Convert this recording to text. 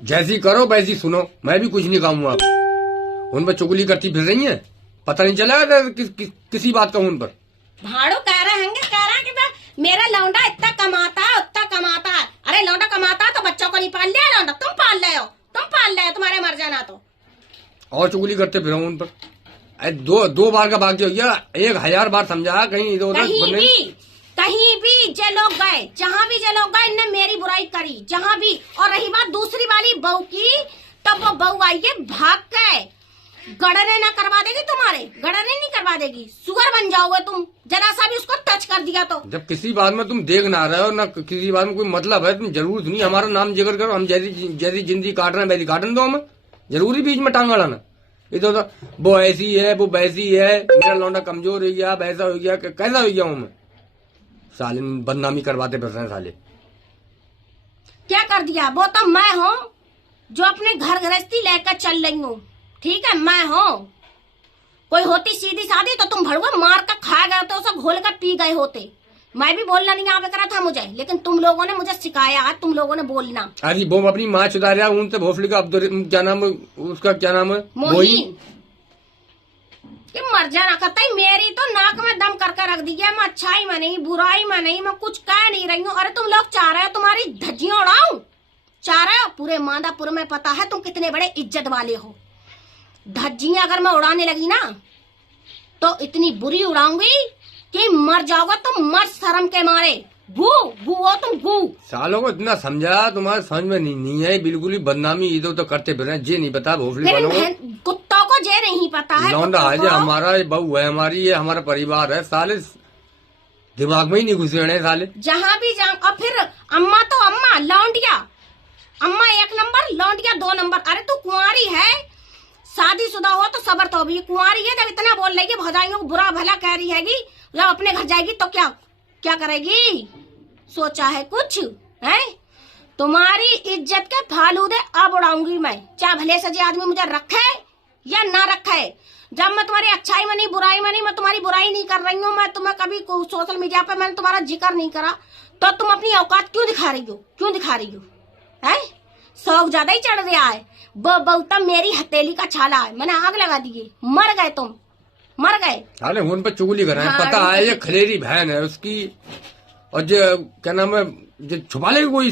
जैसी करो वैसी सुनो, मैं भी कुछ नहीं कहूंगा। आप उन पर चुगली करती फिर रही हैं, पता नहीं चला किसी बात का उन पर। भाड़ो कह रहे हैं कि मेरा लौंडा इतना कमाता है उतना कमाता है। अरे लौंडा कमाता है तो बच्चों को नहीं पाल लिया, लौंडा तुम पाल रहे हो, तुम्हारे मर जाना तो। और चुगली करते फिर उन पर। दो बार का बाकी हो गया, 1000 बार समझा कहीं इधर उधर। कहीं भी जे लोग गए, जहाँ भी जे लोग गए, इनने मेरी बुराई करी जहाँ भी। और रही बात दूसरी वाली बहू की, तब वो बहू आई है भाग के, गड़ने ना करवा देगी, तुम्हारे गड़ने नहीं करवा देगी, सुगर बन जाओगे तुम जरा सा भी उसको टच कर दिया तो। जब किसी बात में तुम देख ना रहे हो ना किसी बात में कोई मतलब है, तुम जरूर सुनिए हमारा नाम जिक्र करो। हम जैसी जिंदगी काट रहे हैं वैसी काटने दो हमें, जरूरी बीच में टांग अड़ाना। इधर तो वो ऐसी है वो वैसी है, मेरा लौंडा कमजोर हो गया, वैसा हो गया, कैसा हो गया हूँ मैं। साले बदनामी करवाते फिर रहे हैं साले। क्या कर दिया? वो तो मैं हूँ जो अपने घर गृहस्थी लेकर चल रही हूँ, ठीक है, मैं हूँ। कोई होती सीधी सादी तो तुम भड़ुआ मार कर खा गए होते, उसे घोल कर पी गए होते। मैं भी बोलना नहीं आवे करा था मुझे, लेकिन तुम लोगों ने मुझे सिखाया, आज तुम लोगों ने बोलना। अरे वो अपनी माँ चुदारिया उनसे भोसड़ी का क्या नाम है उसका, क्या नाम है, मोहिन। ये मर जाना करता है, मेरी तो नाक में दम करके रख दी है। मैं अच्छाई में नहीं, बुराई में नहीं, मैं कुछ कह नहीं रही हूँ। अरे तुम लोग चाह रहे हो तुम्हारी धज्जियां उड़ाऊं, चाह रहे हो? पूरे मादापुर में पता है तुम कितने बड़े इज्जत वाले हो। धज्जियां अगर मैं उड़ाने लगी ना तो इतनी बुरी उड़ाऊंगी कि मर जाओगा तुम, मर शर्म के मारे। गू हो तुम, गू। सालों को इतना समझा, तुम्हारे समझ में नहीं है, बिल्कुल ही बदनामी इधर तो करते फिर रहे। जे नहीं पता भोसड़ी वालों को, कुत्तों को जे नहीं पता है। लौंडा है जो हमारा, बहू है हमारी, ये हमारा परिवार है। साले दिमाग में ही नहीं घुसे रहे साले। जहाँ भी जाऊं, और फिर अम्मा तो अम्मा, लौंडिया अम्मा 1 नंबर, लौंडिया 2 नंबर। अरे तू कुंवारी है, शादीशुदा हो तो सबर तो भी, कुंवारी है जब इतना बोल रही है, भौजाइयों को बुरा भला कह रही हैगी, जब अपने घर जाएगी तो क्या करेगी? सोचा है कुछ है? तुम्हारी इज्जत के फालूदे अब उड़ाऊंगी मैं, चाहे भले सजे आदमी मुझे रखे या ना रखे। जब मैं तुम्हारी अच्छाई में नहीं, बुराई में नहीं, मैं तुम्हारी बुराई नहीं कर रही हूँ। मैं तुम्हें कभी सोशल मीडिया पे मैंने तुम्हारा जिक्र नहीं करा, तो तुम अपनी औकात क्यों दिखा रही हो? है शौक ज्यादा ही चढ़ गया है। बहुता मेरी हथेली का छाला है, मैंने आग लगा दी, मर गए तुम, मर गए। अरे उन पर चुगली कर रहे हैं, पता है ये खलेरी बहन है उसकी, और जो क्या नाम है, जो छुपा लेगी कोई